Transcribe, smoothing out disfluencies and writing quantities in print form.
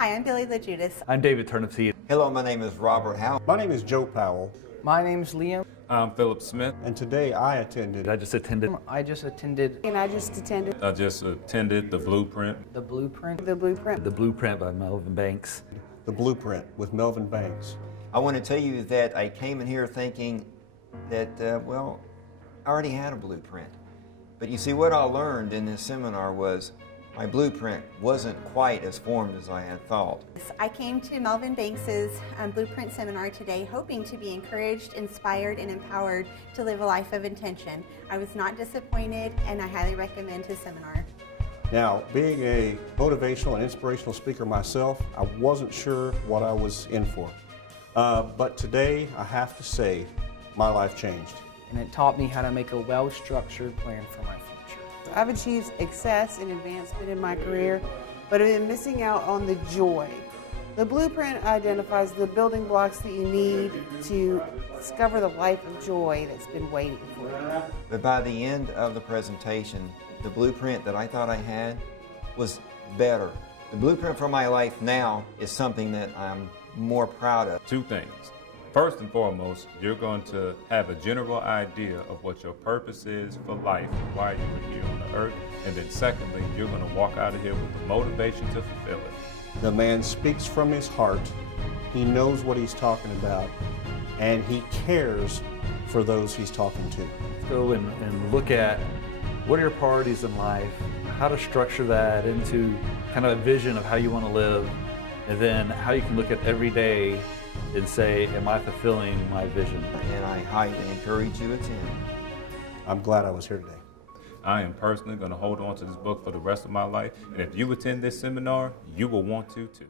Hi, I'm Billy LaJudas. I'm David Turnipseed. Hello, my name is Robert Howe. My name is Joe Powell. My name's Liam. I'm Philip Smith. And today I attended. I just attended. I just attended. And I just attended. I just attended The Blueprint. The Blueprint. The Blueprint. The Blueprint by Melvin Banks. The Blueprint with Melvin Banks. I want to tell you that I came in here thinking that, well, I already had a blueprint. But you see, what I learned in this seminar was my blueprint wasn't quite as formed as I had thought. I came to Melvin Banks's Blueprint seminar today hoping to be encouraged, inspired, and empowered to live a life of intention. I was not disappointed, and I highly recommend his seminar. Now, being a motivational and inspirational speaker myself, I wasn't sure what I was in for. But today, I have to say, my life changed. And it taught me how to make a well-structured plan for my future. I've achieved success and advancement in my career, but I've been missing out on the joy. The Blueprint identifies the building blocks that you need to discover the life of joy that's been waiting for you. But by the end of the presentation, the blueprint that I thought I had was better. The blueprint for my life now is something that I'm more proud of. Two things. First and foremost, you're going to have a general idea of what your purpose is for life and why you are here on the earth. And then secondly, you're going to walk out of here with the motivation to fulfill it. The man speaks from his heart. He knows what he's talking about, and he cares for those he's talking to. Go and look at what are your priorities in life, how to structure that into kind of a vision of how you want to live, and then how you can look at every day and say, am I fulfilling my vision? And I highly encourage you to attend. I'm glad I was here today. I am personally going to hold on to this book for the rest of my life. And if you attend this seminar, you will want to too.